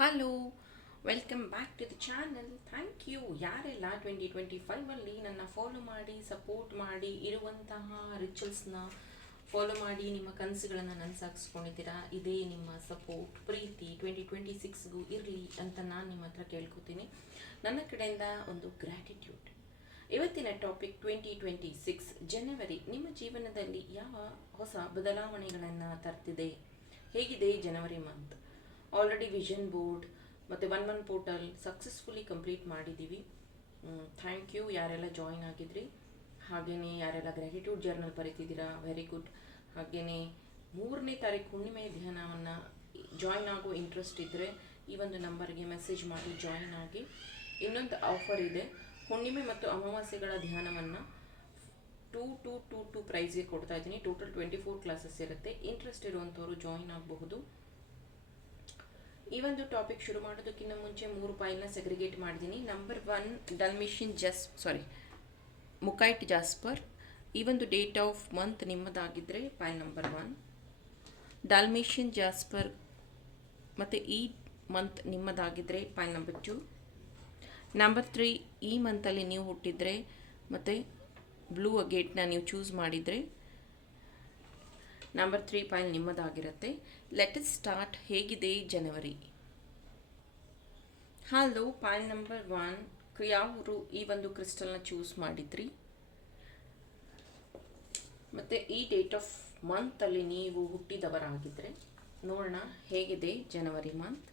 Hello welcome back to the channel thank you ಯಾರೆಲ್ಲ twenty twenty ಫೈವಲ್ಲಿ ನನ್ನ follow ಮಾಡಿ ಸಪೋರ್ಟ್ ಮಾಡಿ ಇರುವಂತಹ ರಿಚುವಲ್ಸ್ನ ಫಾಲೋ ಮಾಡಿ ನಿಮ್ಮ ಕನಸುಗಳನ್ನು ನನಸಾಗಿಸ್ಕೊಂಡಿದ್ದೀರಾ ಇದೇ ನಿಮ್ಮ ಸಪೋರ್ಟ್ ಪ್ರೀತಿ ಟ್ವೆಂಟಿ ಟ್ವೆಂಟಿ ಸಿಕ್ಸ್ಗೂ ಇರಲಿ ಅಂತ ನಾನು ನಿಮ್ಮ ಹತ್ರ ಕೇಳ್ಕೊತೀನಿ. ನನ್ನ ಕಡೆಯಿಂದ ಒಂದು ಗ್ರ್ಯಾಟಿಟ್ಯೂಡ್ ಇವತ್ತಿನ ಟಾಪಿಕ್ ಟ್ವೆಂಟಿ ಟ್ವೆಂಟಿ ಸಿಕ್ಸ್ ಜನವರಿ, ನಿಮ್ಮ ಜೀವನದಲ್ಲಿ ಯಾವ ಹೊಸ ಬದಲಾವಣೆಗಳನ್ನು ತರ್ತಿದೆ? ಹೇಗಿದೆ ಜನವರಿ ಮಂತ್ ಆಲ್ರೆಡಿ ವಿಷನ್ ಬೋರ್ಡ್ ಮತ್ತು one one portal successfully complete ಮಾಡಿದ್ದೀವಿ ಥ್ಯಾಂಕ್ ಯು ಯಾರೆಲ್ಲ ಜಾಯಿನ್ ಆಗಿದ್ರಿ. ಹಾಗೆಯೇ ಯಾರೆಲ್ಲ ಗ್ರ್ಯಾಟಿಟ್ಯೂಡ್ ಜರ್ನಲ್ ಬರೀತಿದ್ದೀರಾ ವೆರಿ ಗುಡ್ ಹಾಗೆಯೇ ಮೂರನೇ ತಾರೀಕು ಹುಣ್ಣಿಮೆ ಧ್ಯಾನವನ್ನು ಜಾಯಿನ್ ಆಗೋ ಇಂಟ್ರೆಸ್ಟ್ ಇದ್ದರೆ ಈ ಒಂದು ನಂಬರ್ಗೆ ಮೆಸೇಜ್ ಮಾಡಿ ಜಾಯಿನ್ ಆಗಿ ಇನ್ನೊಂದು ಆಫರ್ ಇದೆ. ಹುಣ್ಣಿಮೆ ಮತ್ತು ಅಮಾವಾಸ್ಯೆಗಳ ಧ್ಯಾನವನ್ನು ಟೂ ಟೂ ಟೂ ಟೂ ಪ್ರೈಸ್ಗೆ ಕೊಡ್ತಾ ಇದ್ದೀನಿ. ಟೋಟಲ್ ಟ್ವೆಂಟಿ ಫೋರ್ ಕ್ಲಾಸಸ್ ಇರುತ್ತೆ. ಇಂಟ್ರೆಸ್ಟ್ ಇರುವಂಥವ್ರು ಜಾಯಿನ್ ಆಗಬಹುದು. ಈ ಒಂದು ಟಾಪಿಕ್ ಶುರು ಮಾಡೋದಕ್ಕಿಂತ ಮುಂಚೆ ಮೂರು ಪಾಯಿನ ಸೆಗ್ರಿಗೇಟ್ ಮಾಡಿದ್ದೀನಿ ನಂಬರ್ ಒನ್ ಡಲ್ಮಿಷಿನ್ ಜಸ್ ಸಾರಿ ಮುಕೈಟ್ ಜಾಸ್ಪರ್ ಈ ಒಂದು date of month ನಿಮ್ಮದಾಗಿದ್ದರೆ pile number one dalmatian jasper ಮತ್ತು ಈ month ನಿಮ್ಮದಾಗಿದ್ದರೆ pile number two number three ಈ ಮಂತಲ್ಲಿ ನೀವು ಹುಟ್ಟಿದರೆ ಮತ್ತು ಬ್ಲೂ ಗೇಟ್ನ ನೀವು ಚೂಸ್ ಮಾಡಿದರೆ ನಂಬರ್ ತ್ರೀ ಫೈಲ್ ನಿಮ್ಮದಾಗಿರುತ್ತೆ. ಲೆಟ್ ಇಸ್ ಸ್ಟಾರ್ಟ್ ಹೇಗಿದೆ ಜನವರಿ? ಹಲೋ ಫೈಲ್ ನಂಬರ್ ಒನ್ ಯಾವರು ಈ ಒಂದು ಕ್ರಿಸ್ಟಲ್ನ ಚೂಸ್ ಮಾಡಿದ್ರಿ. ಮತ್ತು ಈ ಡೇಟ್ ಆಫ್ ಮಂತಲ್ಲಿ ನೀವು ಹುಟ್ಟಿದವರಾಗಿದ್ದರೆ ನೋಡೋಣ ಹೇಗಿದೆ ಜನವರಿ ಮಂತ್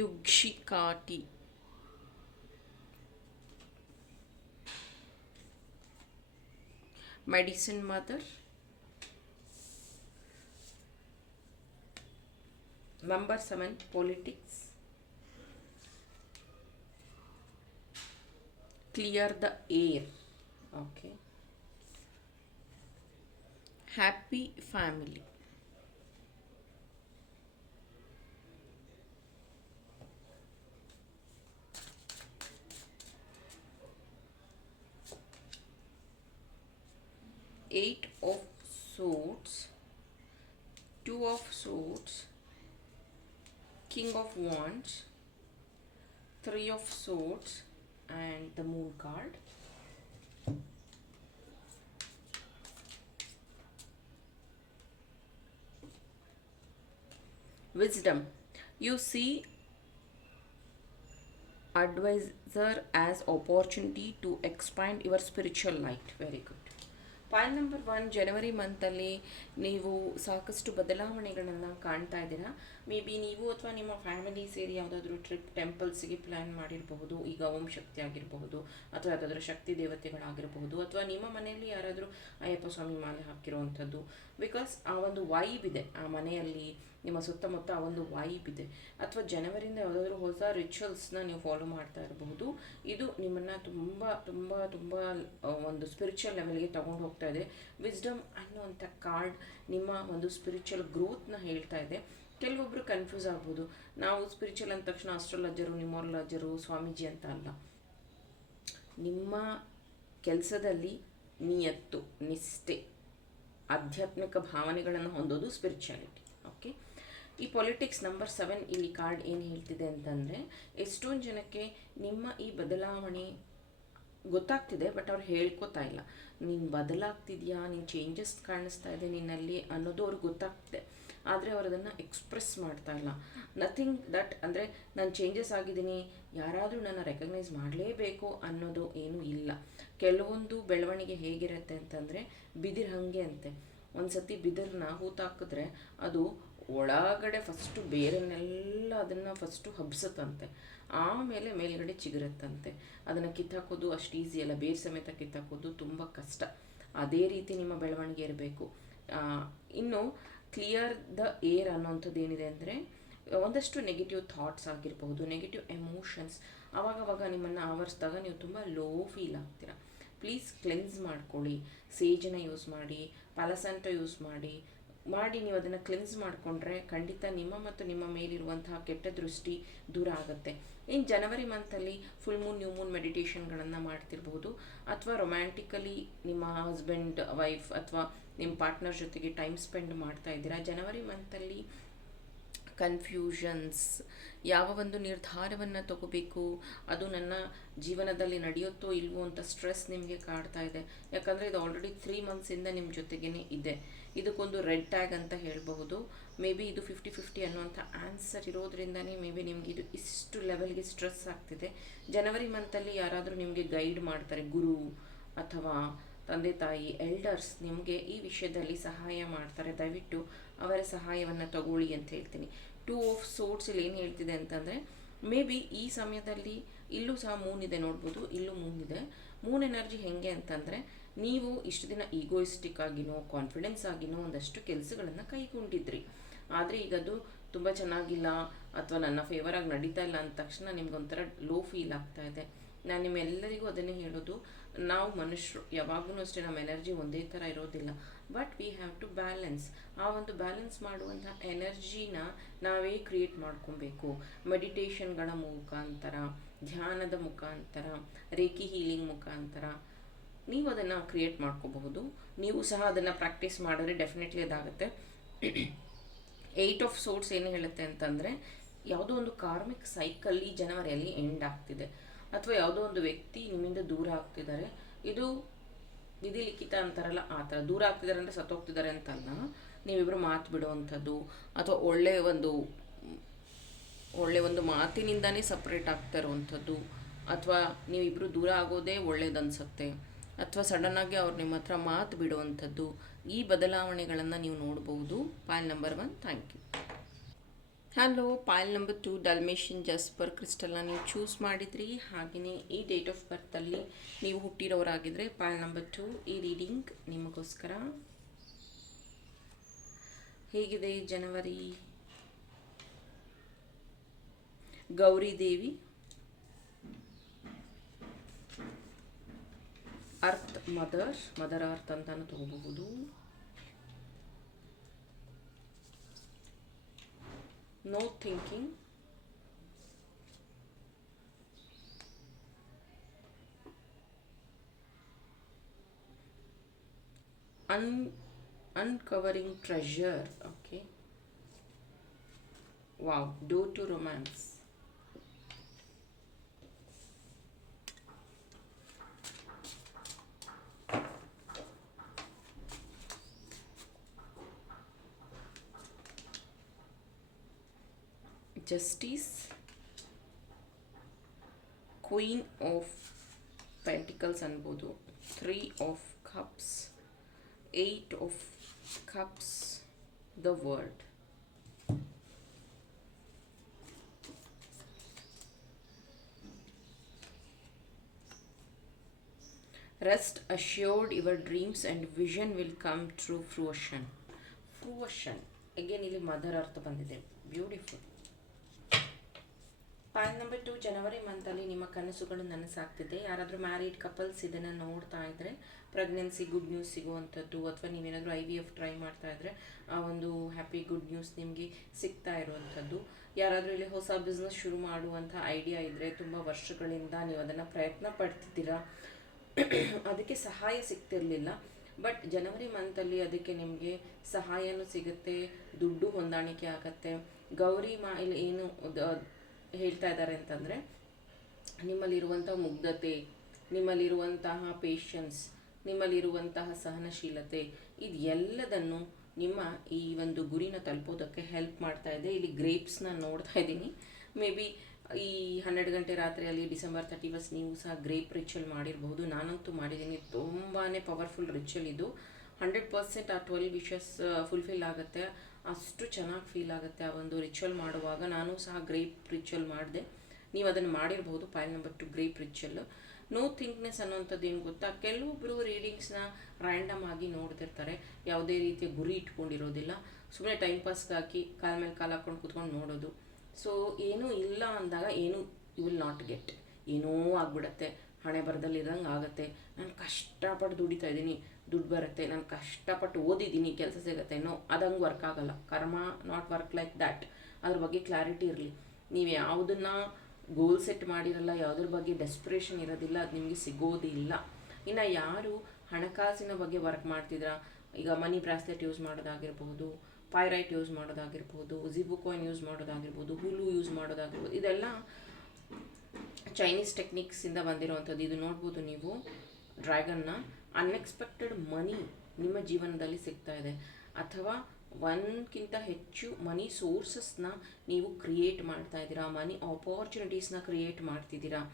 ಯುಕ್ಷಿಕಾಟಿ medicine mother? Number 7 politics. Clear the air. Okay. Happy family eight of swords two of swords king of wands three of swords and the moon card. Wisdom. You see advisor as opportunity to expand your spiritual light. Very good point number one ಜನವರಿ ಮಂತಲ್ಲಿ ನೀವು ಸಾಕಷ್ಟು ಬದಲಾವಣೆಗಳನ್ನು ಕಾಣ್ತಾ ಇದ್ದೀರಾ? May be ನೀವು ಅಥವಾ ನಿಮ್ಮ family ಸೇರಿ ಯಾವುದಾದ್ರೂ ಟ್ರಿಪ್ ಟೆಂಪಲ್ಸ್ಗೆ ಪ್ಲ್ಯಾನ್ ಮಾಡಿರಬಹುದು, ಈಗ ಓಂ ಶಕ್ತಿ ಆಗಿರಬಹುದು, ಅಥವಾ ಯಾವುದಾದ್ರೂ ಶಕ್ತಿ ದೇವತೆಗಳಾಗಿರಬಹುದು, ಅಥವಾ ನಿಮ್ಮ ಮನೆಯಲ್ಲಿ ಯಾರಾದರೂ ಅಯ್ಯಪ್ಪ ಸ್ವಾಮಿ ಮಾಲೆ ಹಾಕಿರುವಂಥದ್ದು. ಬಿಕಾಸ್ ಆ ಒಂದು ವೈಬ್ ಇದೆ, ಆ ಮನೆಯಲ್ಲಿ ನಿಮ್ಮ ಸುತ್ತಮುತ್ತ ಒಂದು ವೈಬ್ ಇದೆ. ಅಥವಾ ಜನವರಿಯಿಂದ ಯಾವುದಾದ್ರೂ ಹೊಸ ರಿಚುವಲ್ಸ್ನ ನೀವು ಫಾಲೋ ಮಾಡ್ತಾ ಇರಬಹುದು. ಇದು ನಿಮ್ಮನ್ನು ತುಂಬ ತುಂಬ ತುಂಬ ಒಂದು ಸ್ಪಿರಿಚುವಲ್ ಲೆವೆಲ್ಗೆ ತೊಗೊಂಡು ಹೋಗ್ತಾ ಇದೆ. ವಿಸ್ಡಮ್ ಅನ್ನುವಂಥ ಕಾರ್ಡ್ ನಿಮ್ಮ ಒಂದು ಸ್ಪಿರಿಚುವಲ್ ಗ್ರೋತ್ನ ಹೇಳ್ತಾ ಇದೆ. ಕೆಲವೊಬ್ಬರು ಕನ್ಫ್ಯೂಸ್ ಆಗ್ಬೋದು. ನಾವು ಸ್ಪಿರಿಚುವಲ್ ಅಂದ ತಕ್ಷಣ ಅಸ್ಟ್ರಾಲಜರು ನ್ಯೂಮರಾಲಜರು ಸ್ವಾಮೀಜಿ ಅಂತ ಅಲ್ಲ. ನಿಮ್ಮ ಕೆಲಸದಲ್ಲಿ ನಿಯತ್ತು, ನಿಷ್ಠೆ, ಆಧ್ಯಾತ್ಮಿಕ ಭಾವನೆಗಳನ್ನು ಹೊಂದೋದು ಸ್ಪಿರಿಚುಯಾಲಿಟಿ ಓಕೆ ಈ ಪೊಲಿಟಿಕ್ಸ್ ನಂಬರ್ ಸೆವೆನ್ ಇಲ್ಲಿ ಕಾರ್ಡ್ ಏನು ಹೇಳ್ತಿದೆ ಅಂತಂದರೆ, ಎಷ್ಟೊಂದು ಜನಕ್ಕೆ ನಿಮ್ಮ ಈ ಬದಲಾವಣೆ ಗೊತ್ತಾಗ್ತಿದೆ ಬಟ್ ಅವ್ರು ಹೇಳ್ಕೊತಾ ಇಲ್ಲ. ನೀನು ಬದಲಾಗ್ತಿದ್ಯಾ? ನೀನು ಚೇಂಜಸ್ ಕಾಣಿಸ್ತಾ ಇದೆ ನಿನ್ನಲ್ಲಿ ಅನ್ನೋದು ಅವ್ರಿಗೆ ಗೊತ್ತಾಗ್ತಿದೆ. ಆದರೆ ಅವ್ರು ಅದನ್ನು ಎಕ್ಸ್ಪ್ರೆಸ್ ಮಾಡ್ತಾ ಇಲ್ಲ. ನಥಿಂಗ್ ದಟ್ ಅಂದರೆ ನಾನು ಚೇಂಜಸ್ ಆಗಿದ್ದೀನಿ, ಯಾರಾದರೂ ನನ್ನ ರೆಕಗ್ನೈಸ್ ಮಾಡಲೇಬೇಕು ಅನ್ನೋದು ಏನೂ ಇಲ್ಲ. ಕೆಲವೊಂದು ಬೆಳವಣಿಗೆ ಹೇಗಿರುತ್ತೆ ಅಂತಂದರೆ, ಬಿದಿರು ಹಾಗೆ ಅಂತೆ. ಒಂದು ಸತಿ ಬಿದಿರನ್ನ ಹೂತಾಕಿದ್ರೆ ಅದು ಒಳಗಡೆ ಫಸ್ಟು ಬೇರನ್ನೆಲ್ಲ ಅದನ್ನು ಫಸ್ಟು ಹಬ್ಸತ್ತಂತೆ. ಆಮೇಲೆ ಮೇಲ್ಗಡೆ ಚಿಗುರತ್ತಂತೆ. ಅದನ್ನು ಕಿತ್ತಾಕೋದು ಅಷ್ಟು ಈಸಿ ಅಲ್ಲ. ಬೇರು ಸಮೇತ ಕಿತ್ತಾಕೋದು ತುಂಬ ಕಷ್ಟ. ಅದೇ ರೀತಿ ನಿಮ್ಮ ಬೆಳವಣಿಗೆ ಇರಬೇಕು. ಇನ್ನು ಕ್ಲಿಯರ್ ದ ಏರ್ ಅನ್ನೋಂಥದ್ದು ಏನಿದೆ ಅಂದರೆ, ಒಂದಷ್ಟು ನೆಗೆಟಿವ್ ಥಾಟ್ಸ್ ಆಗಿರಬಹುದು ನೆಗೆಟಿವ್ ಎಮೋಷನ್ಸ್ ಅವಾಗವಾಗ ನಿಮ್ಮನ್ನು ಆವರಿಸಿದಾಗ ನೀವು ತುಂಬ ಲೋ ಫೀಲ್ ಆಗ್ತೀರಾ. ಪ್ಲೀಸ್ ಕ್ಲೆನ್ಸ್ ಮಾಡ್ಕೊಳ್ಳಿ. ಸೇಜನ್ನ ಯೂಸ್ ಮಾಡಿ ಪಲಸಂಟ ಯೂಸ್ ಮಾಡಿ ಮಾಡಿ ನೀವು ಅದನ್ನು ಕ್ಲೆನ್ಸ್ ಮಾಡಿಕೊಂಡ್ರೆ ಖಂಡಿತ ನಿಮ್ಮ ಮತ್ತು ನಿಮ್ಮ ಮೇಲಿರುವಂತಹ ಕೆಟ್ಟ ದೃಷ್ಟಿ ದೂರ ಆಗುತ್ತೆ. ಇನ್ನು ಜನವರಿ ಮಂತಲ್ಲಿ ಫುಲ್ ಮೂನ್ ನ್ಯೂ ಮೂನ್ ಮೆಡಿಟೇಷನ್ಗಳನ್ನು ಮಾಡ್ತಿರ್ಬೋದು. ಅಥವಾ ರೊಮ್ಯಾಂಟಿಕಲಿ ನಿಮ್ಮ ಹಸ್ಬೆಂಡ್ ವೈಫ್ ಅಥವಾ ನಿಮ್ಮ ಪಾರ್ಟ್ನರ್ ಜೊತೆಗೆ ಟೈಮ್ ಸ್ಪೆಂಡ್ ಮಾಡ್ತಾ ಇದ್ದೀರಾ. ಜನವರಿ ಮಂತಲ್ಲಿ ಕನ್ಫ್ಯೂಷನ್ಸ್ ಯಾವ ಒಂದು ನಿರ್ಧಾರವನ್ನು ತಗೋಬೇಕು, ಅದು ನನ್ನ ಜೀವನದಲ್ಲಿ ನಡೆಯುತ್ತೋ ಇಲ್ವೋ ಅಂತ ಸ್ಟ್ರೆಸ್ ನಿಮಗೆ ಕಾಡ್ತಾ ಇದೆ. ಯಾಕಂದರೆ ಇದು ಆಲ್ರೆಡಿ ತ್ರೀ ಮಂತ್ಸಿಂದ ನಿಮ್ಮ ಜೊತೆಗೇ ಇದೆ. ಇದಕ್ಕೊಂದು ರೆಡ್ ಟ್ಯಾಗ್ ಅಂತ ಹೇಳಬಹುದು. ಮೇ ಬಿ ಇದು ಫಿಫ್ಟಿ ಫಿಫ್ಟಿ ಅನ್ನುವಂಥ ಆನ್ಸರ್ ಇರೋದ್ರಿಂದನೇ ಮೇ ಬಿ ನಿಮಗೆ ಇದು ಇಷ್ಟು ಲೆವೆಲ್ಗೆ ಸ್ಟ್ರೆಸ್ ಆಗ್ತಿದೆ. ಜನವರಿ ಮಂತಲ್ಲಿ ಯಾರಾದರೂ ನಿಮಗೆ ಗೈಡ್ ಮಾಡ್ತಾರೆ, ಗುರು ಅಥವಾ ತಂದೆ ತಾಯಿ ಎಲ್ಡರ್ಸ್ ನಿಮಗೆ ಈ ವಿಷಯದಲ್ಲಿ ಸಹಾಯ ಮಾಡ್ತಾರೆ. ದಯವಿಟ್ಟು ಅವರ ಸಹಾಯವನ್ನು ತಗೊಳ್ಳಿ ಅಂತ ಹೇಳ್ತೀನಿ. ಟೂ ಆಫ್ ಇಲ್ಲಿ ಏನು ಹೇಳ್ತಿದೆ ಅಂತಂದರೆ ಮೇ ಬಿ ಈ ಸಮಯದಲ್ಲಿ ಇಲ್ಲೂ ಸಹ ಮೂನ್ ಇದೆ ನೋಡ್ಬೋದು, ಇಲ್ಲೂ ಮೂನ್ ಇದೆ. ಮೂನ್ ಎನರ್ಜಿ ಹೆಂಗೆ ಅಂತಂದರೆ ನೀವು ಇಷ್ಟು ದಿನ ಈಗೋಯಿಸ್ಟಿಕ್ ಆಗಿನೋ ಕಾನ್ಫಿಡೆನ್ಸ್ ಆಗಿನೋ ಒಂದಷ್ಟು ಕೆಲಸಗಳನ್ನು ಕೈಗೊಂಡಿದ್ರಿ. ಆದರೆ ಈಗ ಅದು ತುಂಬ ಚೆನ್ನಾಗಿಲ್ಲ ಅಥವಾ ನನ್ನ ಫೇವರಾಗಿ ನಡೀತಾ ಇಲ್ಲ ಅಂದ ತಕ್ಷಣ ನಿಮ್ಗೊಂಥರ ಲೋ ಫೀಲ್ ಆಗ್ತಾ ಇದೆ. ನಾನು ನಿಮ್ಮೆಲ್ಲರಿಗೂ ಅದನ್ನೇ ಹೇಳೋದು, ನಾವು ಮನುಷ್ಯರು ಯಾವಾಗಲೂ ಅಷ್ಟೇ ನಮ್ಮ ಎನರ್ಜಿ ಒಂದೇ ಥರ ಇರೋದಿಲ್ಲ. But we have to balance ಆ ಒಂದು ಬ್ಯಾಲೆನ್ಸ್ ಮಾಡುವಂಥ ಎನರ್ಜಿನ ನಾವೇ ಕ್ರಿಯೇಟ್ ಮಾಡ್ಕೊಬೇಕು. ಮೆಡಿಟೇಷನ್ಗಳ ಮುಖಾಂತರ, ಧ್ಯಾನದ ಮುಖಾಂತರ, ರೇಖಿ ಹೀಲಿಂಗ್ ಮುಖಾಂತರ ನೀವು ಅದನ್ನು ಕ್ರಿಯೇಟ್ ಮಾಡ್ಕೋಬಹುದು. ನೀವು ಸಹ ಅದನ್ನು ಪ್ರಾಕ್ಟೀಸ್ ಮಾಡಿದ್ರೆ ಡೆಫಿನೆಟ್ಲಿ ಅದಾಗುತ್ತೆ. ಏಯ್ಟ್ ಆಫ್ ಸೋರ್ಟ್ಸ್ ಏನು ಹೇಳುತ್ತೆ ಅಂತಂದರೆ, ಯಾವುದೋ ಒಂದು ಕಾರ್ಮಿಕ್ ಸೈಕಲ್ ಈ ಜನವರಿಯಲ್ಲಿ ಎಂಡ್ ಆಗ್ತಿದೆ. ಅಥವಾ ಯಾವುದೋ ಒಂದು ವ್ಯಕ್ತಿ ನಿಮ್ಮಿಂದ ದೂರ ಆಗ್ತಿದ್ದಾರೆ. ಇದು ವಿಧಿ ಲಿಖಿತ ಅಂತಾರಲ್ಲ ಆ ಥರ. ದೂರ ಆಗ್ತಿದ್ದಾರೆ ಅಂದರೆ ಸತ್ತೋಗ್ತಿದ್ದಾರೆ ಅಂತಲ್ಲ. ನೀವಿಬ್ಬರು ಮಾತು ಬಿಡುವಂಥದ್ದು ಅಥವಾ ಒಳ್ಳೆಯ ಒಂದು ಒಳ್ಳೆಯ ಒಂದು ಮಾತಿನಿಂದನೇ ಸಪ್ರೇಟ್ ಆಗ್ತಾ ಇರುವಂಥದ್ದು. ಅಥವಾ ನೀವಿಬ್ಬರು ದೂರ ಆಗೋದೇ ಒಳ್ಳೇದನ್ಸುತ್ತೆ ಅಥವಾ ಸಡನ್ನಾಗಿ ಅವ್ರು ನಿಮ್ಮ ಹತ್ರ ಮಾತು ಬಿಡುವಂಥದ್ದು, ಈ ಬದಲಾವಣೆಗಳನ್ನು ನೀವು ನೋಡ್ಬೋದು. Pile number one thank you hello pile number two dalmatian jasper ಕ್ರಿಸ್ಟಲ್ನ ನೀವು ಚೂಸ್ ಮಾಡಿದ್ರಿ. ಹಾಗೆಯೇ ಈ ಡೇಟ್ ಆಫ್ ಬರ್ತಲ್ಲಿ ನೀವು ಹುಟ್ಟಿರೋರಾಗಿದ್ದರೆ ಪಾಯಲ್ ನಂಬರ್ ಟು ಈ ರೀಡಿಂಗ್ ನಿಮಗೋಸ್ಕರ. ಹೇಗಿದೆ ಜನವರಿ? Gauri Devi. Earth mother mother earth ಅಂತಾನು ತಗೋಬಹುದು no thinking on uncovering treasure okay wow door to romance justice queen of pentacles ಅನ್ಬೋದು three of cups eight of cups the world rest assured your dreams and vision will come true fruition fruition again ಇಲ್ಲಿ mother earth ಬಂದಿದೆ beautiful point number two ಜನವರಿ ಮಂತಲ್ಲಿ ನಿಮ್ಮ ಕನಸುಗಳು ನನಸಾಗ್ತಿದೆ. ಯಾರಾದರೂ married couples ಇದನ್ನು ನೋಡ್ತಾ ಇದ್ದರೆ ಪ್ರೆಗ್ನೆನ್ಸಿ ಗುಡ್ ನ್ಯೂಸ್ ಸಿಗುವಂಥದ್ದು, ಅಥವಾ ನೀವೇನಾದರೂ ಐ ವಿ ಎಫ್ ಟ್ರೈ ಮಾಡ್ತಾ ಇದ್ದರೆ ಆ ಒಂದು ಹ್ಯಾಪಿ ಗುಡ್ ನ್ಯೂಸ್ ನಿಮಗೆ ಸಿಗ್ತಾ ಇರುವಂಥದ್ದು. ಯಾರಾದರೂ ಇಲ್ಲಿ ಹೊಸ ಬಿಸ್ನೆಸ್ ಶುರು ಮಾಡುವಂಥ ಐಡಿಯಾ ಇದ್ದರೆ ತುಂಬ ವರ್ಷಗಳಿಂದ ನೀವು ಅದನ್ನು ಪ್ರಯತ್ನ ಪಡ್ತಿದ್ದೀರಾ? ಅದಕ್ಕೆ ಸಹಾಯ ಸಿಗ್ತಿರಲಿಲ್ಲ. ಬಟ್ ಜನವರಿ ಮಂತಲ್ಲಿ ಅದಕ್ಕೆ ನಿಮಗೆ ಸಹಾಯನೂ ಸಿಗುತ್ತೆ, ದುಡ್ಡು ಹೊಂದಾಣಿಕೆ ಆಗುತ್ತೆ. ಗೌರಿ ಮಾ, ಇಲ್ಲಿ ಏನು ಹೇಳ್ತಾ ಇದ್ದಾರೆ ಅಂತಂದರೆ, ನಿಮ್ಮಲ್ಲಿರುವಂತಹ ಮುಗ್ಧತೆ, ನಿಮ್ಮಲ್ಲಿರುವಂತಹ ಪೇಷನ್ಸ್ ನಿಮ್ಮಲ್ಲಿರುವಂತಹ ಸಹನಶೀಲತೆ ಇದು ಎಲ್ಲದನ್ನು ನಿಮ್ಮ ಈ ಒಂದು ಗುರಿನ ತಲುಪೋದಕ್ಕೆ ಹೆಲ್ಪ್ ಮಾಡ್ತಾ ಇದೆ. ಇಲ್ಲಿ ಗ್ರೇಪ್ಸ್ನ ನೋಡ್ತಾ ಇದ್ದೀನಿ. ಮೇ ಬಿ ಈ ಹನ್ನೆರಡು ಗಂಟೆ ರಾತ್ರಿಯಲ್ಲಿ ಡಿಸೆಂಬರ್ ತರ್ಟಿ ಫಸ್ಟ್ ನೀವು ಸಹ ಗ್ರೇಪ್ ರಿಚುವಲ್ ಮಾಡಿರ್ಬೋದು ನಾನಂತೂ ಮಾಡಿದ್ದೀನಿ. ತುಂಬಾ ಪವರ್ಫುಲ್ ರಿಚುವಲ್ ಇದು. ಹಂಡ್ರೆಡ್ ಪರ್ಸೆಂಟ್ ಆ ಟ್ವೆಲ್ ವಿಶಸ್ ಫುಲ್ಫಿಲ್ ಆಗುತ್ತೆ. ಅಷ್ಟು ಚೆನ್ನಾಗಿ ಫೀಲ್ ಆಗುತ್ತೆ ಆ ಒಂದು ರಿಚುವಲ್ ಮಾಡುವಾಗ. ನಾನು ಸಹ ಗ್ರೇಪ್ ರಿಚುವಲ್ ಮಾಡಿದೆ. ನೀವು ಅದನ್ನು ಮಾಡಿರ್ಬೋದು pile number two grape ritual no ಥಿಂಕ್ನೆಸ್ ಅನ್ನೋಂಥದ್ದು ಏನು ಗೊತ್ತಾ? ಕೆಲವೊಬ್ಬರು ರೀಡಿಂಗ್ಸ್ನ ರ್ಯಾಂಡಮ್ ಆಗಿ ನೋಡ್ತಿರ್ತಾರೆ. ಯಾವುದೇ ರೀತಿಯ ಗುರಿ ಇಟ್ಕೊಂಡಿರೋದಿಲ್ಲ. ಸುಮ್ಮನೆ ಟೈಮ್ ಪಾಸ್ಗೆ ಹಾಕಿ ಕಾಲ ಮೇಲೆ ಕಾಲು ಹಾಕ್ಕೊಂಡು ಕೂತ್ಕೊಂಡು ನೋಡೋದು. ಸೊ ಏನೂ ಇಲ್ಲ ಅಂದಾಗ ಏನು ಯು ವಿಲ್ ನಾಟ್ ಗೆಟ್ ಏನೋ ಆಗ್ಬಿಡತ್ತೆ. ಹಣೆ ಬರದಲ್ಲಿ ಇರೋಂಗೆ ಆಗುತ್ತೆ. ನಾನು ಕಷ್ಟಪಟ್ಟು ದುಡಿತಾ ಇದ್ದೀನಿ. ದುಡ್ಡು ಬರುತ್ತೆ. ನಾನು ಕಷ್ಟಪಟ್ಟು ಓದಿದ್ದೀನಿ. ಕೆಲಸ ಸಿಗುತ್ತೆ. ನೋ ಅದಂಗೆ ವರ್ಕ್ ಆಗಲ್ಲ. Karma not work like that ಅದ್ರ ಬಗ್ಗೆ ಕ್ಲಾರಿಟಿ ಇರಲಿ. ನೀವು ಯಾವುದನ್ನ ಗೋಲ್ ಸೆಟ್ ಮಾಡಿರಲ್ಲ, ಯಾವುದ್ರ ಬಗ್ಗೆ ಡೆಸ್ಪಿರೇಷನ್ ಇರೋದಿಲ್ಲ, ಅದು ನಿಮಗೆ ಸಿಗೋದಿಲ್ಲ ಇನ್ನು ಯಾರು ಹಣಕಾಸಿನ ಬಗ್ಗೆ ವರ್ಕ್ ಮಾಡ್ತಿದ್ರ? ಈಗ ಮನಿ ಬ್ರಾಸ್ಲೆಟ್ ಯೂಸ್ ಮಾಡೋದಾಗಿರ್ಬೋದು ಪೈರೈಟ್ ಯೂಸ್ ಮಾಡೋದಾಗಿರ್ಬೋದು ಜಿಬು ಕಾಯಿನ್ ಯೂಸ್ ಮಾಡೋದಾಗಿರ್ಬೋದು ಹುಲು ಯೂಸ್ ಮಾಡೋದಾಗಿರ್ಬೋದು, ಇದೆಲ್ಲ ಚೈನೀಸ್ ಟೆಕ್ನಿಕ್ಸಿಂದ ಬಂದಿರುವಂಥದ್ದು. ಇದು ನೋಡ್ಬೋದು ನೀವು. ಡ್ರ್ಯಾಗನ್ನ ಅನ್ಎಕ್ಸ್ಪೆಕ್ಟೆಡ್ ಮನಿ ನಿಮ್ಮ ಜೀವನದಲ್ಲಿ ಸಿಗ್ತಾ ಇದೆ. ಅಥವಾ ಒನ್ಗಿಂತ ಹೆಚ್ಚು ಮನಿ ಸೋರ್ಸಸ್ನ ನೀವು ಕ್ರಿಯೇಟ್ ಮಾಡ್ತಾ ಇದ್ದೀರಾ. ಮನಿ ಆಪರ್ಚುನಿಟೀಸ್ನ ಕ್ರಿಯೇಟ್ ಮಾಡ್ತಿದ್ದೀರಾ.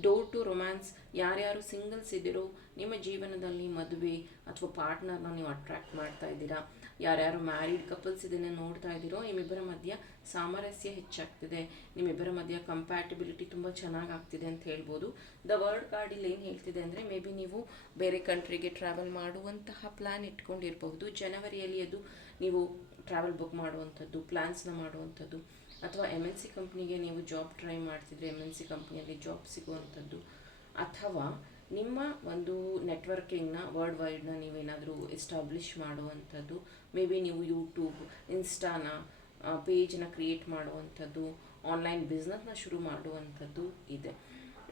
ಡೋರ್ ಟು ರೊಮ್ಯಾನ್ಸ್ ಯಾರ್ಯಾರು ಸಿಂಗಲ್ಸ್ ಇದ್ದೀರೋ, ನಿಮ್ಮ ಜೀವನದಲ್ಲಿ ಮದುವೆ ಅಥವಾ ಪಾರ್ಟ್ನರ್ನ ನೀವು ಅಟ್ರ್ಯಾಕ್ಟ್ ಮಾಡ್ತಾ ಇದ್ದೀರಾ. ಯಾರ್ಯಾರು ಮ್ಯಾರಿಡ್ ಕಪಲ್ಸ್ ಇದನ್ನು ನೋಡ್ತಾ ಇದ್ದೀರೋ, ನಿಮ್ಮಿಬ್ಬರ ಮಧ್ಯ ಸಾಮರಸ್ಯ ಹೆಚ್ಚಾಗ್ತಿದೆ. ನಿಮ್ಮಿಬ್ಬರ ಮಧ್ಯ ಕಂಪ್ಯಾಟಿಬಿಲಿಟಿ ತುಂಬ ಚೆನ್ನಾಗಿ ಆಗ್ತಿದೆ ಅಂತ ಹೇಳ್ಬೋದು. ದ ವರ್ಲ್ಡ್ ಕಾರ್ಡ್ ಇಲ್ಲಿ ಏನು ಹೇಳ್ತಿದೆ ಅಂದರೆ ಮೇ ಬಿ ನೀವು ಬೇರೆ ಕಂಟ್ರಿಗೆ ಟ್ರಾವೆಲ್ ಮಾಡುವಂತಹ ಪ್ಲ್ಯಾನ್ ಇಟ್ಕೊಂಡಿರಬಹುದು. ಜನವರಿಯಲ್ಲಿ ಅದು ನೀವು ಟ್ರಾವೆಲ್ ಬುಕ್ ಮಾಡುವಂಥದ್ದು ಪ್ಲ್ಯಾನ್ಸ್ನ ಮಾಡುವಂಥದ್ದು. ಅಥವಾ ಎಂ ಎನ್ ಸಿ ಕಂಪ್ನಿಗೆ ನೀವು ಜಾಬ್ ಟ್ರೈ ಮಾಡ್ತಿದ್ರೆ ಎಂ ಎನ್ ಸಿ ಕಂಪ್ನಿಯಲ್ಲಿ ಜಾಬ್ ಸಿಗುವಂಥದ್ದು. ಅಥವಾ ನಿಮ್ಮ ಒಂದು ನೆಟ್ವರ್ಕಿಂಗ್ನ ವರ್ಲ್ಡ್ ವೈಡ್ನ ನೀವೇನಾದರೂ ಎಸ್ಟಾಬ್ಲಿಷ್ ಮಾಡುವಂಥದ್ದು ಮೇ ಬಿ ನೀವು ಯೂಟ್ಯೂಬ್ ಇನ್ಸ್ಟಾನ ಪೇಜ್ನ ಕ್ರಿಯೇಟ್ ಮಾಡುವಂಥದ್ದು ಆನ್ಲೈನ್ ಬಿಸ್ನೆಸ್ನ ಶುರು ಮಾಡುವಂಥದ್ದು ಇದೆ.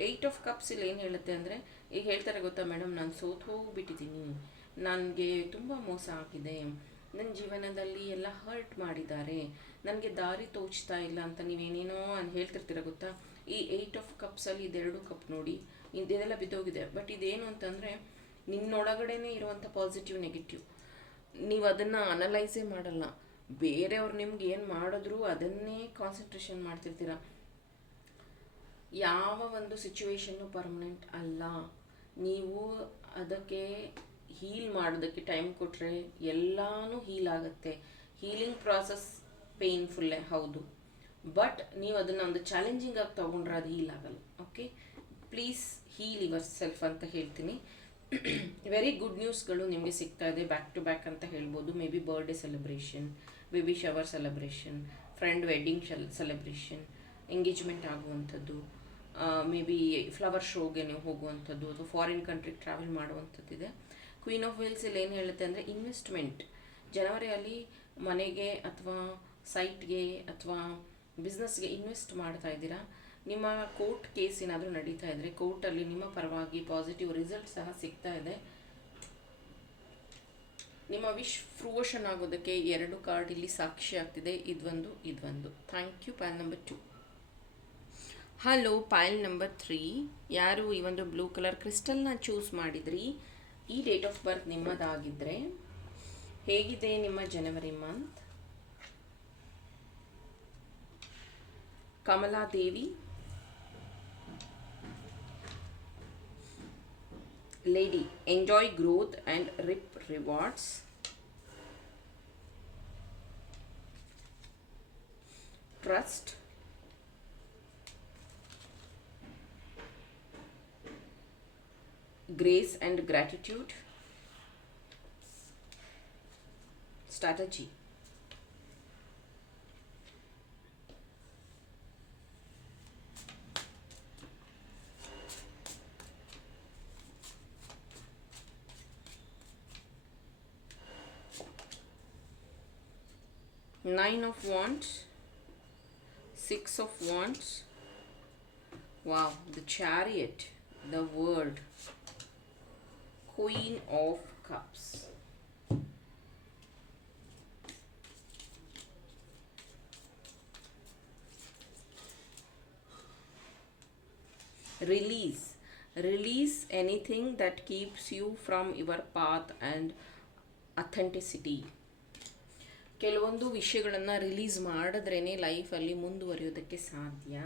ಏಯ್ಟ್ ಆಫ್ ಕಪ್ಸ್ ಇಲ್ಲಿ ಏನು ಹೇಳುತ್ತೆ ಅಂದರೆ, ಈಗ ಹೇಳ್ತಾರೆ ಗೊತ್ತಾ ಮೇಡಮ್ ನಾನು ಸೋತು ಹೋಗ್ಬಿಟ್ಟಿದ್ದೀನಿ. ನನಗೆ ತುಂಬ ಮೋಸ ಆಗಿದೆ. ನನ್ನ ಜೀವನದಲ್ಲಿ ಎಲ್ಲ ಹರ್ಟ್ ಮಾಡಿದ್ದಾರೆ. ನನಗೆ ದಾರಿ ತೋಚ್ತಾ ಇಲ್ಲ ಅಂತ ನೀವೇನೇನೋ ಅಂತ ಹೇಳ್ತಿರ್ತೀರ ಗೊತ್ತಾ? ಈ ಏಯ್ಟ್ ಆಫ್ ಕಪ್ಸಲ್ಲಿ ಇದೆರಡು ಕಪ್ ನೋಡಿ ಇದೆಲ್ಲ ಬಿದ್ದೋಗಿದೆ. ಬಟ್ ಇದೇನು ಅಂತಂದರೆ, ನಿನ್ನೊಳಗಡೆನೇ ಇರುವಂಥ ಪಾಸಿಟಿವ್ ನೆಗೆಟಿವ್ ನೀವು ಅದನ್ನು ಅನಲೈಸೇ ಮಾಡಲ್ಲ. ಬೇರೆಯವ್ರು ನಿಮ್ಗೆ ಏನು ಮಾಡಿದ್ರು ಅದನ್ನೇ ಕಾನ್ಸಂಟ್ರೇಷನ್ ಮಾಡ್ತಿರ್ತೀರ. ಯಾವ ಒಂದು ಸಿಚುವೇಶನ್ನು ಪರ್ಮನೆಂಟ್ ಅಲ್ಲ. ನೀವು ಅದಕ್ಕೆ ಹೀಲ್ ಮಾಡೋದಕ್ಕೆ ಟೈಮ್ ಕೊಟ್ಟರೆ ಎಲ್ಲಾನು ಹೀಲ್ ಆಗುತ್ತೆ. ಹೀಲಿಂಗ್ ಪ್ರಾಸೆಸ್ ಪೇನ್ಫುಲ್ಲೇ ಹೌದು. ಬಟ್ ನೀವು ಅದನ್ನು ಒಂದು ಚಾಲೆಂಜಿಂಗ್ ಆಗಿ ತೊಗೊಂಡ್ರೆ ಅದು ಹೀಲ್ ಆಗಲ್ಲ. Okay please heal yourself ಅಂತ ಹೇಳ್ತೀನಿ. ವೆರಿ ಗುಡ್ ನ್ಯೂಸ್ಗಳು ನಿಮಗೆ ಸಿಗ್ತಾ ಇದೆ ಬ್ಯಾಕ್ ಟು ಬ್ಯಾಕ್ ಅಂತ ಹೇಳ್ಬೋದು. Maybe birthday celebration baby shower celebration friend wedding celebration engagement ಆಗುವಂಥದ್ದು ಮೇ ಬಿ ಫ್ಲವರ್ ಶೋಗೆ ನೀವು ಹೋಗುವಂಥದ್ದು ಅಥವಾ ಫಾರಿನ್ ಕಂಟ್ರಿಗೆ ಟ್ರಾವೆಲ್ ಮಾಡುವಂಥದ್ದಿದೆ ಕ್ವೀನ್ ಆಫ್ ವೇಲ್ಸಲ್ಲಿ ಏನು ಹೇಳುತ್ತೆ ಅಂದರೆ ಇನ್ವೆಸ್ಟ್ಮೆಂಟ್ ಜನವರಿಯಲ್ಲಿ ಮನೆಗೆ ಅಥವಾ ಸೈಟ್ಗೆ ಅಥವಾ ಬಿಸ್ನೆಸ್ಗೆ ಇನ್ವೆಸ್ಟ್ ಮಾಡ್ತಾ ಇದ್ದೀರಾ. ನಿಮ್ಮ ಕೋರ್ಟ್ ಕೇಸ್ ಏನಾದರೂ ನಡೀತಾ ಇದ್ದರೆ ಕೋರ್ಟಲ್ಲಿ ನಿಮ್ಮ ಪರವಾಗಿ ಪಾಸಿಟಿವ್ ರಿಸಲ್ಟ್ ಸಹ ಸಿಗ್ತಾ ಇದೆ. ನಿಮ್ಮ ವಿಶ್ ಫ್ರೂವಷನ್ ಆಗೋದಕ್ಕೆ ಎರಡು ಕಾರ್ಡ್ ಇಲ್ಲಿ ಸಾಕ್ಷಿ ಆಗ್ತಿದೆ. ಇದೊಂದು ಇದೊಂದು thank you PAN number two hello pile number three ಯಾರು ಈ ಒಂದು ಬ್ಲೂ ಕಲರ್ ಕ್ರಿಸ್ಟಲ್ನ ಚೂಸ್ ಮಾಡಿದ್ರಿ? ಈ ಡೇಟ್ ಆಫ್ ಬರ್ತ್ ನಿಮ್ಮದಾಗಿದ್ದರೆ ಹೇಗಿದೆ ನಿಮ್ಮ ಜನವರಿ month Kamaladevi lady. Enjoy growth and reap rewards. Trust. Grace and gratitude. Strategy nine of wands six of wands. Wow the chariot the word queen of cups. Release. Release anything that keeps you from your path and authenticity ಕೆಲವೊಂದು ವಿಷಯಗಳನ್ನು release ಮಾಡಿದ್ರೇ ಲೈಫಲ್ಲಿ ಮುಂದುವರಿಯೋದಕ್ಕೆ ಸಾಧ್ಯ.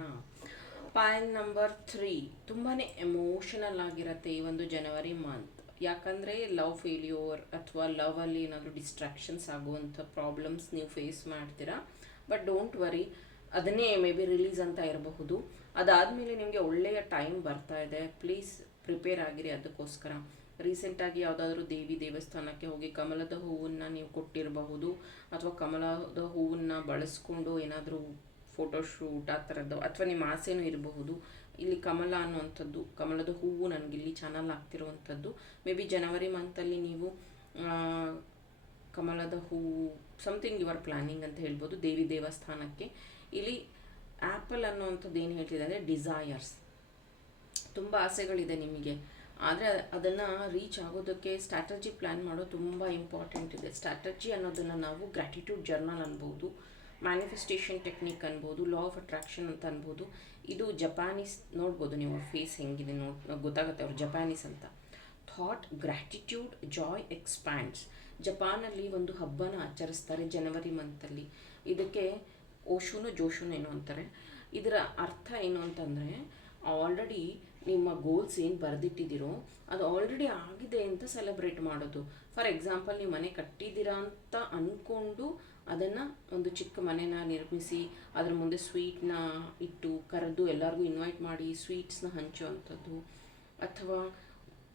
Point number three ತುಂಬಾ emotional ಆಗಿರುತ್ತೆ ಈ ಒಂದು ಜನವರಿ ಮಂತ್ ಯಾಕಂದರೆ ಲವ್ ಫೇಲ್ಯೂರ್ ಅಥವಾ ಲವಲ್ಲಿ ಏನಾದರೂ ಡಿಸ್ಟ್ರಾಕ್ಷನ್ಸ್ ಆಗುವಂಥ ಪ್ರಾಬ್ಲಮ್ಸ್ ನೀವು ಫೇಸ್ ಮಾಡ್ತೀರಾ. ಬಟ್ ಡೋಂಟ್ ವರಿ ಅದನ್ನೇ ಮೇ ಬಿ ರಿಲೀಸ್ ಅಂತ ಇರಬಹುದು. ಅದಾದಮೇಲೆ ನಿಮಗೆ ಒಳ್ಳೆಯ ಟೈಮ್ ಬರ್ತಾ ಇದೆ. ಪ್ಲೀಸ್ ಪ್ರಿಪೇರ್ ಆಗಿರಿ ಅದಕ್ಕೋಸ್ಕರ. ರೀಸೆಂಟಾಗಿ ಯಾವುದಾದ್ರೂ ದೇವಿ ದೇವಸ್ಥಾನಕ್ಕೆ ಹೋಗಿ ಕಮಲದ ಹೂವನ್ನು ನೀವು ಕೊಟ್ಟಿರಬಹುದು ಅಥವಾ ಕಮಲದ ಹೂವನ್ನು ಬಳಸ್ಕೊಂಡು ಏನಾದರೂ ಫೋಟೋಶೂಟ್ ಆ ಥರದ್ದು ಅಥವಾ ನಿಮ್ಮ ಆಸೆನೂ ಇರಬಹುದು. ಇಲ್ಲಿ ಕಮಲ ಅನ್ನುವಂಥದ್ದು, ಕಮಲದ ಹೂವು ನನಗಿಲ್ಲಿ ಚಾನಲ್ ಆಗ್ತಿರುವಂಥದ್ದು. ಮೇ ಬಿ ಜನವರಿ ಮಂತಲ್ಲಿ ನೀವು ಕಮಲದ ಹೂವು ಸಮಥಿಂಗ್ ಯುವರ್ ಪ್ಲಾನಿಂಗ್ ಅಂತ ಹೇಳ್ಬೋದು ದೇವಿ ದೇವಸ್ಥಾನಕ್ಕೆ. ಇಲ್ಲಿ ಆ್ಯಪಲ್ ಅನ್ನುವಂಥದ್ದು ಏನು ಹೇಳ್ತಿದೆ ಅಂದರೆ ಡಿಸೈರ್ಸ್ ತುಂಬ ಆಸೆಗಳಿದೆ ನಿಮಗೆ. ಆದರೆ ಅದನ್ನು ರೀಚ್ ಆಗೋದಕ್ಕೆ ಸ್ಟ್ರಾಟಜಿ ಪ್ಲ್ಯಾನ್ ಮಾಡೋದು ತುಂಬ ಇಂಪಾರ್ಟೆಂಟ್ ಇದೆ. ಸ್ಟ್ರಾಟಜಿ ಅನ್ನೋದನ್ನು ನಾವು ಗ್ರ್ಯಾಟಿಟ್ಯೂಡ್ ಜರ್ನಲ್ ಅನ್ಬೋದು ಮ್ಯಾನಿಫೆಸ್ಟೇಷನ್ ಟೆಕ್ನಿಕ್ ಅನ್ಬೋದು ಲಾ ಆಫ್ ಅಟ್ರಾಕ್ಷನ್ ಅಂತ ಅನ್ಬೋದು. ಇದು ಜಪಾನೀಸ್ ನೋಡ್ಬೋದು ನೀವು ಫೇಸ್ ಹೆಂಗಿದೆ ನೋಡಿ, ಗೊತ್ತಾಗುತ್ತೆ ಅವ್ರು ಜಪಾನೀಸ್ ಅಂತ. ಥಾಟ್ ಗ್ರ್ಯಾಟಿಟ್ಯೂಡ್ ಜಾಯ್ ಎಕ್ಸ್ಪ್ಯಾಂಡ್ಸ್ ಜಪಾನಲ್ಲಿ ಒಂದು ಹಬ್ಬನ ಆಚರಿಸ್ತಾರೆ ಜನವರಿ ಮಂತಲ್ಲಿ ಇದಕ್ಕೆ ಓಶುನು ಜೋಶುನು ಏನು ಅಂತಾರೆ. ಇದರ ಅರ್ಥ ಏನು ಅಂತಂದರೆ ಆಲ್ರೆಡಿ ನಿಮ್ಮ ಗೋಲ್ಸ್ ಏನು ಬರೆದಿಟ್ಟಿದ್ದೀರೋ ಅದು ಆಲ್ರೆಡಿ ಆಗಿದೆ ಅಂತ ಸೆಲೆಬ್ರೇಟ್ ಮಾಡೋದು. ಫಾರ್ ಎಕ್ಸಾಂಪಲ್ ನೀವು ಮನೆ ಕಟ್ಟಿದ್ದೀರಾ ಅಂತ ಅಂದ್ಕೊಂಡು ಅದನ್ನು ಒಂದು ಚಿಕ್ಕ ಮನೆನ ನಿರ್ಮಿಸಿ, ಅದ್ರ ಮುಂದೆ ಸ್ವೀಟ್ನ ಇಟ್ಟು, ಕರೆದು ಎಲ್ಲರಿಗೂ ಇನ್ವೈಟ್ ಮಾಡಿ ಸ್ವೀಟ್ಸ್ನ ಹಂಚುವಂಥದ್ದು. ಅಥವಾ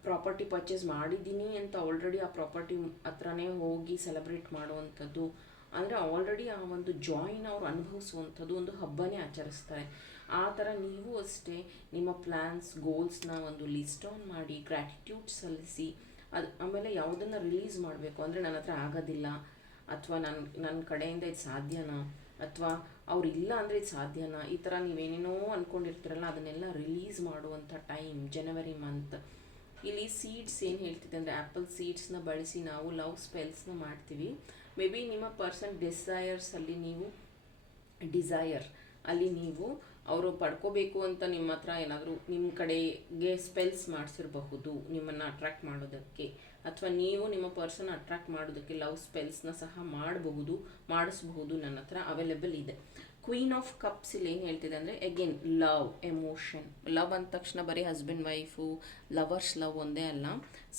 ಪ್ರಾಪರ್ಟಿ ಪರ್ಚೇಸ್ ಮಾಡಿದ್ದೀನಿ ಅಂತ ಆಲ್ರೆಡಿ ಆ ಪ್ರಾಪರ್ಟಿ ಹತ್ರನೇ ಹೋಗಿ ಸೆಲೆಬ್ರೇಟ್ ಮಾಡುವಂಥದ್ದು. ಅಂದರೆ ಆಲ್ರೆಡಿ ಆ ಒಂದು ಜಾಯ್ನ ಅವ್ರು ಅನುಭವಿಸುವಂಥದ್ದು ಒಂದು ಹಬ್ಬನೇ ಆಚರಿಸ್ತಾರೆ. ಆ ಥರ ನೀವು ಅಷ್ಟೇ ನಿಮ್ಮ ಪ್ಲ್ಯಾನ್ಸ್ ಗೋಲ್ಸ್ನ ಒಂದು ಲಿಸ್ಟ್ ಆನ್ ಮಾಡಿ ಗ್ರ್ಯಾಟಿಟ್ಯೂಡ್ ಸಲ್ಲಿಸಿ, ಅದು ಆಮೇಲೆ ಯಾವುದನ್ನು ರಿಲೀಸ್ ಮಾಡಬೇಕು ಅಂದರೆ ನನ್ನ ಹತ್ರ ಆಗೋದಿಲ್ಲ ಅಥವಾ ನನ್ನ ನನ್ನ ಕಡೆಯಿಂದ ಇದು ಸಾಧ್ಯನಾ ಅಥವಾ ಅವ್ರು ಇಲ್ಲ ಅಂದರೆ ಇದು ಸಾಧ್ಯನಾ? ಈ ಥರ ನೀವೇನೇನೋ ಅಂದ್ಕೊಂಡಿರ್ತೀರಲ್ಲ ಅದನ್ನೆಲ್ಲ ರಿಲೀಸ್ ಮಾಡುವಂಥ ಟೈಮ್ ಜನವರಿ ಮಂತ್ ಇಲ್ಲಿ ಸೀಡ್ಸ್ ಏನು ಹೇಳ್ತಿದೆ ಅಂದರೆ ಆ್ಯಪಲ್ ಸೀಡ್ಸ್ನ ಬಳಸಿ ನಾವು ಲವ್ ಸ್ಪೆಲ್ಸ್ನ ಮಾಡ್ತೀವಿ. ಮೇ ಬಿ ನಿಮ್ಮ ಪರ್ಸನ್ ಡಿಸೈರ್ಸಲ್ಲಿ ನೀವು ಡಿಸೈರ್ ಅಲ್ಲಿ ನೀವು ಅವರು ಪಡ್ಕೋಬೇಕು ಅಂತ ನಿಮ್ಮ ಹತ್ರ ಏನಾದರೂ ನಿಮ್ಮ ಕಡೆಗೆ ಸ್ಪೆಲ್ಸ್ ಮಾಡಿಸಿರಬಹುದು, ನಿಮ್ಮನ್ನು ಅಟ್ರ್ಯಾಕ್ಟ್ ಮಾಡೋದಕ್ಕೆ. ಅಥವಾ ನೀವು ನಿಮ್ಮ ಪರ್ಸನ್ ಅಟ್ರ್ಯಾಕ್ಟ್ ಮಾಡೋದಕ್ಕೆ ಲವ್ ಸ್ಪೆಲ್ಸ್ನ ಸಹ ಮಾಡಬಹುದು, ಮಾಡಿಸಬಹುದು ನನ್ನ ಹತ್ರ ಅವೈಲೇಬಲ್ ಇದೆ. ಕ್ವೀನ್ ಆಫ್ ಕಪ್ಸ್ ಇಲ್ಲಿ ಏನು ಹೇಳ್ತಿದೆ ಅಂದರೆ ಅಗೇನ್ ಲವ್ ಎಮೋಷನ್ ಲವ್ ಅಂದ ತಕ್ಷಣ ಬರೀ ಹಸ್ಬೆಂಡ್ ವೈಫು ಲವರ್ಸ್ ಲವ್ ಒಂದೇ ಅಲ್ಲ.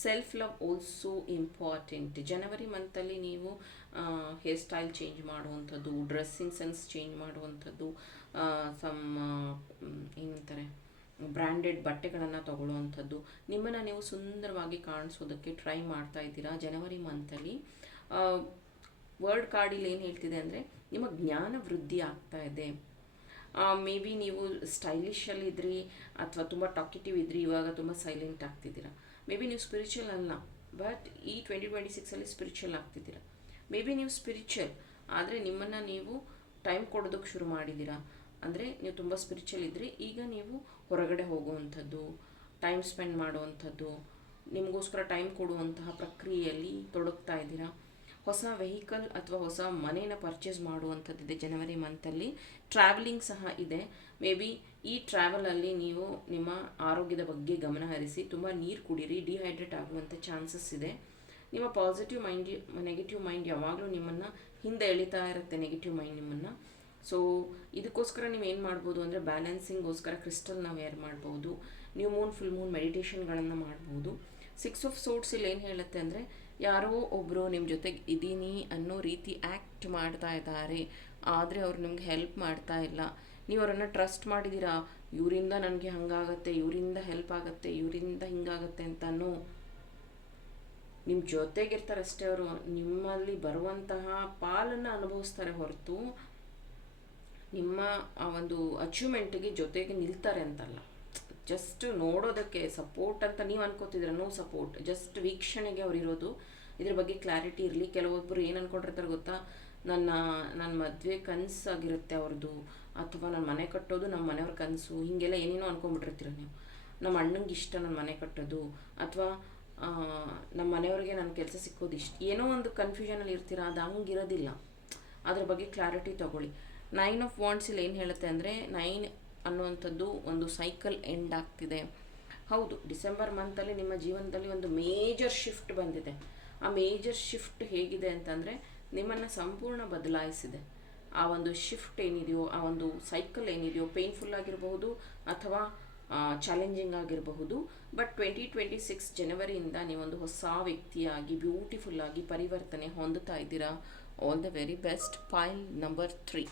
ಸೆಲ್ಫ್ ಲವ್ ಆಲ್ಸೋ ಇಂಪಾರ್ಟೆಂಟ್ ಜನವರಿ ಮಂತಲ್ಲಿ ನೀವು ಹೇರ್ ಸ್ಟೈಲ್ ಚೇಂಜ್ ಮಾಡುವಂಥದ್ದು ಡ್ರೆಸ್ಸಿಂಗ್ ಸೆನ್ಸ್ ಚೇಂಜ್ ಮಾಡುವಂಥದ್ದು ಸಮ್ ಏನಂತಾರೆ ಬ್ರ್ಯಾಂಡೆಡ್ ಬಟ್ಟೆಗಳನ್ನು ತಗೊಳ್ಳುವಂಥದ್ದು. ನಿಮ್ಮನ್ನು ನೀವು ಸುಂದರವಾಗಿ ಕಾಣಿಸೋದಕ್ಕೆ ಟ್ರೈ ಮಾಡ್ತಾ ಇದ್ದೀರಾ? ಜನವರಿ ಮಂತಲ್ಲಿ ವರ್ಡ್ ಕಾರ್ಡಿಲ್ಲಿ ಏನು ಹೇಳ್ತಿದೆ ಅಂದರೆ, ನಿಮ್ಮ ಜ್ಞಾನ ವೃದ್ಧಿ ಆಗ್ತಾ ಇದೆ. ಮೇ ಬಿ ನೀವು ಸ್ಟೈಲಿಶಲ್ಲಿ ಇದ್ರಿ, ಅಥವಾ ತುಂಬ ಟಾಕಿಟಿವ್ ಇದ್ರಿ, ಇವಾಗ ತುಂಬ ಸೈಲೆಂಟ್ ಆಗ್ತಿದ್ದೀರಾ. ಮೇ ಬಿ ನೀವು ಸ್ಪಿರಿಚುವಲ್ ಅಲ್ಲ ಬಟ್ ಈ ಟ್ವೆಂಟಿ ಟ್ವೆಂಟಿ ಸಿಕ್ಸಲ್ಲಿ ಸ್ಪಿರಿಚುವಲ್ ಆಗ್ತಿದ್ದೀರಾ. ಮೇ ಬಿ ನೀವು ಸ್ಪಿರಿಚುವಲ್ ಆದರೆ ನಿಮ್ಮನ್ನು ನೀವು ಟೈಮ್ ಕೊಡೋದಕ್ಕೆ ಶುರು ಮಾಡಿದ್ದೀರಾ? ಅಂದರೆ ನೀವು ತುಂಬ ಸ್ಪಿರಿಚುವಲ್ ಇದ್ದರೆ ಈಗ ನೀವು ಹೊರಗಡೆ ಹೋಗುವಂಥದ್ದು ಟೈಮ್ ಸ್ಪೆಂಡ್ ಮಾಡುವಂಥದ್ದು, ನಿಮಗೋಸ್ಕರ ಟೈಮ್ ಕೊಡುವಂತಹ ಪ್ರಕ್ರಿಯೆಯಲ್ಲಿ ತೊಡಗ್ತಾ ಇದ್ದೀರಾ? ಹೊಸ ವೆಹಿಕಲ್ ಅಥವಾ ಹೊಸ ಮನೇನ ಪರ್ಚೇಸ್ ಮಾಡುವಂಥದ್ದಿದೆ ಜನವರಿ ಮಂತಲ್ಲಿ ಟ್ರಾವೆಲಿಂಗ್ ಸಹ ಇದೆ. ಮೇ ಬಿ ಈ ಟ್ರಾವೆಲಲ್ಲಿ ನೀವು ನಿಮ್ಮ ಆರೋಗ್ಯದ ಬಗ್ಗೆ ಗಮನ ಹರಿಸಿ, ತುಂಬ ನೀರು ಕುಡೀರಿ ಡಿಹೈಡ್ರೇಟ್ ಆಗುವಂಥ ಚಾನ್ಸಸ್ ಇದೆ. ನಿಮ್ಮ ಪಾಸಿಟಿವ್ ಮೈಂಡ್ ನೆಗೆಟಿವ್ ಮೈಂಡ್ ಯಾವಾಗಲೂ ನಿಮ್ಮನ್ನು ಹಿಂದೆ ಎಳಿತಾ ಇರುತ್ತೆ ನೆಗೆಟಿವ್ ಮೈಂಡ್ ನಿಮ್ಮನ್ನು. ಸೊ ಇದಕ್ಕೋಸ್ಕರ ನೀವು ಏನು ಮಾಡ್ಬೋದು ಅಂದರೆ ಬ್ಯಾಲೆನ್ಸಿಂಗೋಸ್ಕರ ಕ್ರಿಸ್ಟಲ್ನ ವೇರ್ ಮಾಡ್ಬೋದು. ನ್ಯೂ ಮೂನ್ ಫುಲ್ ಮೂನ್ ಮೆಡಿಟೇಷನ್ಗಳನ್ನು ಮಾಡ್ಬೋದು. ಸಿಕ್ಸ್ ಆಫ್ ಸೋಟ್ಸ್ ಇಲ್ಲಿ ಏನು ಹೇಳುತ್ತೆ ಅಂದರೆ, ಯಾರೋ ಒಬ್ಬರು ನಿಮ್ಮ ಜೊತೆಗೆ ಇದ್ದೀನಿ ಅನ್ನೋ ರೀತಿ ಆ್ಯಕ್ಟ್ ಮಾಡ್ತಾ ಇದ್ದಾರೆ, ಆದರೆ ಅವ್ರು ನಿಮ್ಗೆ ಹೆಲ್ಪ್ ಮಾಡ್ತಾ ಇಲ್ಲ. ನೀವು ಅವರನ್ನು ಟ್ರಸ್ಟ್ ಮಾಡಿದ್ದೀರಾ ಇವರಿಂದ ನನಗೆ ಹಂಗಾಗತ್ತೆ, ಇವರಿಂದ ಹೆಲ್ಪ್ ಆಗುತ್ತೆ, ಇವರಿಂದ ಹಿಂಗಾಗತ್ತೆ ಅಂತನೂ ನಿಮ್ಮ ಜೊತೆಗಿರ್ತಾರೆ ಅಷ್ಟೇ ಅವರು, ನಿಮ್ಮಲ್ಲಿ ಬರುವಂತಹ ಪಾಲನ್ನು ಅನುಭವಿಸ್ತಾರೆ ಹೊರತು ನಿಮ್ಮ ಆ ಒಂದು ಅಚೀವ್ಮೆಂಟಿಗೆ ಜೊತೆಗೆ ನಿಲ್ತಾರೆ ಅಂತಲ್ಲ. ಜಸ್ಟ್ ನೋಡೋದಕ್ಕೆ ಸಪೋರ್ಟ್ ಅಂತ ನೀವು ಅನ್ಕೋತಿದ್ರೆ ನೋ ಸಪೋರ್ಟ್ ಜಸ್ಟ್ ವೀಕ್ಷಣೆಗೆ ಅವ್ರು ಇರೋದು. ಇದ್ರ ಬಗ್ಗೆ ಕ್ಲಾರಿಟಿ ಇರಲಿ. ಕೆಲವೊಬ್ಬರು ಏನು ಅನ್ಕೊಂಡಿರ್ತಾರೆ ಗೊತ್ತಾ? ನನ್ನ ನನ್ನ ಮದುವೆ ಕನಸಾಗಿರುತ್ತೆ ಅವ್ರದ್ದು ಅಥವಾ ನನ್ನ ಮನೆ ಕಟ್ಟೋದು ನಮ್ಮ ಮನೆಯವ್ರ ಕನಸು, ಹೀಗೆಲ್ಲ ಏನೇನೋ ಅನ್ಕೊಂಡ್ಬಿಟ್ಟಿರ್ತೀರ ನೀವು. ನಮ್ಮ ಅಣ್ಣಂಗೆ ಇಷ್ಟ ನನ್ನ ಮನೆ ಕಟ್ಟೋದು, ಅಥವಾ ನಮ್ಮ ಮನೆಯವ್ರಿಗೆ ನನ್ನ ಕೆಲಸ ಸಿಕ್ಕೋದು ಇಷ್ಟ. ಏನೋ ಒಂದು ಕನ್ಫ್ಯೂಷನಲ್ಲಿ ಇರ್ತೀರ, ಅದು ಹಂಗಿರೋದಿಲ್ಲ ಅದ್ರ ಬಗ್ಗೆ ಕ್ಲಾರಿಟಿ ತಗೊಳ್ಳಿ. ನೈನ್ ಆಫ್ ವಾಂಟ್ಸ್ ಇಲ್ಲಿ ಏನು ಹೇಳುತ್ತೆ ಅಂದರೆ ನೈನ್ ಅನ್ನುವಂಥದ್ದು ಒಂದು ಸೈಕಲ್ ಎಂಡ್ ಆಗ್ತಿದೆ. ಹೌದು ಡಿಸೆಂಬರ್ ಮಂತಲ್ಲಿ ನಿಮ್ಮ ಜೀವನದಲ್ಲಿ ಒಂದು ಮೇಜರ್ ಶಿಫ್ಟ್ ಬಂದಿದೆ. ಆ ಮೇಜರ್ ಶಿಫ್ಟ್ ಹೇಗಿದೆ ಅಂತಂದರೆ, ನಿಮ್ಮನ್ನು ಸಂಪೂರ್ಣ ಬದಲಾಯಿಸಿದೆ. ಆ ಒಂದು ಶಿಫ್ಟ್ ಏನಿದೆಯೋ, ಆ ಒಂದು ಸೈಕಲ್ ಏನಿದೆಯೋ ಪೇನ್ಫುಲ್ ಆಗಿರಬಹುದು ಅಥವಾ ಚಾಲೆಂಜಿಂಗ್ ಆಗಿರಬಹುದು. ಬಟ್ ಟ್ವೆಂಟಿ ಟ್ವೆಂಟಿ ಸಿಕ್ಸ್ ಜನವರಿಯಿಂದ ನೀವೊಂದು ಹೊಸ ವ್ಯಕ್ತಿಯಾಗಿ ಬ್ಯೂಟಿಫುಲ್ ಆಗಿ ಪರಿವರ್ತನೆ ಹೊಂದುತ್ತಾ ಇದ್ದೀರಾ? All the very best pile number three